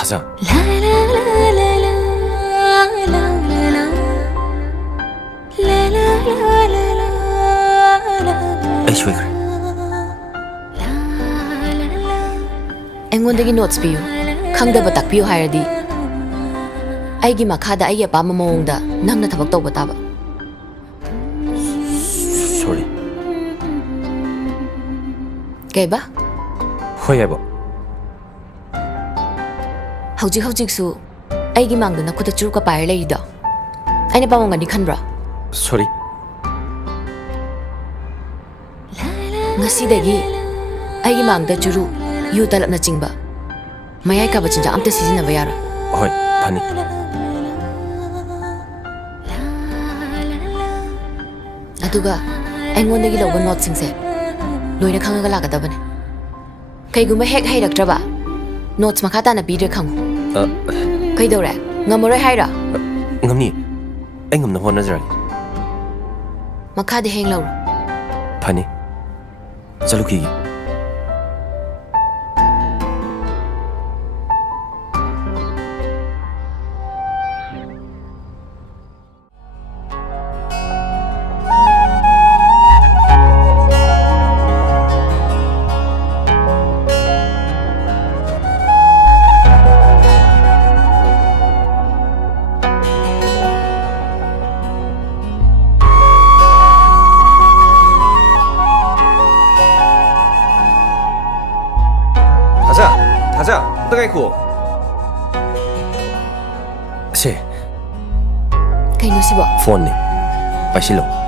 타자. 에이 왜 그래? ꯑꯩꯉꯣꯟꯗꯒꯤ ꯅꯣꯠꯁ ꯄꯤꯌꯨ ꯈꯪꯗꯕ ꯇꯥꯛꯄꯤꯌꯨ ꯍꯥꯏꯔꯗꯤ ꯑꯩꯒꯤ ꯃꯈꯥꯗ ꯑꯩꯒꯤ ꯑꯄꯥꯝꯕ ꯃꯑꯣꯡꯗ ꯅꯪꯅ ꯊꯕꯛ ꯇꯧꯕ ꯇꯥꯕ Sorry. ꯀꯩꯕ ꯍꯣꯏ ꯌꯥꯏꯕ. ꯍꯧꯖꯤꯛꯁꯨ ꯑꯩꯒꯤ ꯃꯥꯡꯗ ꯅꯈꯨꯠꯇ ꯆꯨꯔꯨꯞꯀ ꯄꯥꯏꯔ ꯂꯩꯔꯤꯗꯣ ꯑꯩꯅ ꯄꯥꯝꯃꯝꯒꯅꯤ ꯈꯟꯕ꯭ꯔꯣ Sorry. ꯉꯁꯤꯗꯒꯤ ꯑꯩꯒꯤ ꯃꯥꯡꯗ ꯆꯨꯔꯨꯞ ꯌꯨ ꯇꯂꯞꯅ ꯆꯤꯡꯕ ꯃꯌꯥꯏ ꯀꯥꯕ ꯆꯤꯟꯖꯥꯛ ꯑꯝꯇ ꯁꯤꯖꯤꯟꯅꯕ ꯌꯥꯔꯣꯏ ꯍꯣꯏ ꯐꯅꯤ. ꯑꯗꯨꯒ ꯑꯩꯉꯣꯟꯗꯒꯤ ꯂꯧꯕ ꯅꯣꯠꯁꯤꯡꯁꯦ ꯂꯣꯏꯅ ꯈꯪꯉꯒ ꯂꯥꯛꯀꯗꯕꯅꯦ ꯀꯩꯒꯨꯝꯕ ꯍꯦꯛ ꯍꯩꯔꯛꯇ꯭ꯔꯕ ꯅꯣꯠꯁ ꯃꯈꯥ ꯇꯥꯅ ꯄꯤꯗ꯭ꯔꯦ ꯈꯪꯉꯨ ꯀꯩꯗꯧꯔꯦ ꯉꯝꯃꯔꯣꯏ ꯍꯥꯏꯔꯣ ꯉꯝꯅꯤ. ꯑꯩ ꯉꯝꯅꯕ ꯍꯣꯠꯅꯖꯔꯒꯦ. ꯃꯈꯥꯗ ꯍꯦꯡ ꯂꯧꯔꯣ ꯐꯅꯤ. ꯆꯠꯂꯨꯈꯤꯒꯦ. 가자. 어떡해 고. 씨. ꯀꯩꯅꯣ ꯁꯤꯕꯣ 폰ꯅꯤ. 빠실로.